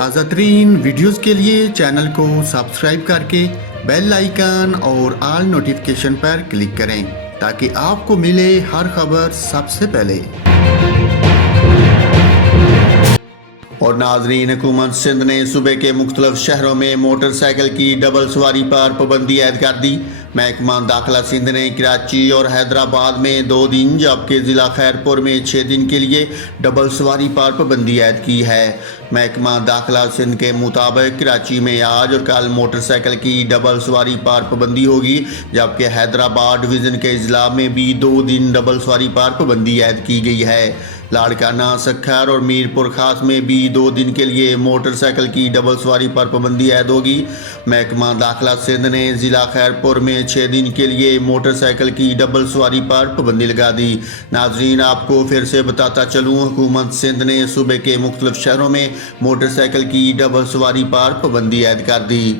تازہ ترین ویڈیوز کے لیے چینل کو سبسکرائب کر کے بیل آئیکن اور آل نوٹیفیکیشن پر کلک کریں تاکہ آپ کو ملے ہر خبر سب سے پہلے۔ اور ناظرین، حکومت سندھ نے صوبے کے مختلف شہروں میں موٹر سائیکل کی ڈبل سواری پر پابندی عائد کر دی۔ محکمہ داخلہ سندھ نے کراچی اور حیدرآباد میں 2 دن جبکہ ضلع خیرپور میں 6 دن کے لیے ڈبل سواری پر پابندی عائد کی ہے۔ محکمہ داخلہ سندھ کے مطابق کراچی میں آج اور کل موٹر سائیکل کی ڈبل سواری پر پابندی ہوگی، جبکہ حیدرآباد ڈویژن کے اضلاع میں بھی 2 دن ڈبل سواری پر پابندی عائد کی گئی ہے۔ لاڑکانہ، سکھر اور میرپور خاص میں بھی 2 دن کے لیے موٹر سائیکل کی ڈبل سواری پر پابندی عائد ہوگی۔ محکمہ داخلہ سندھ نے ضلع خیرپور میں 6 دن کے لیے موٹر سائیکل کی ڈبل سواری پر پابندی لگا دی۔ ناظرین، آپ کو پھر سے بتاتا چلوں، حکومت سندھ نے صوبے کے مختلف شہروں میں موٹر سائیکل کی ڈبل سواری پر پابندی عائد کر دی۔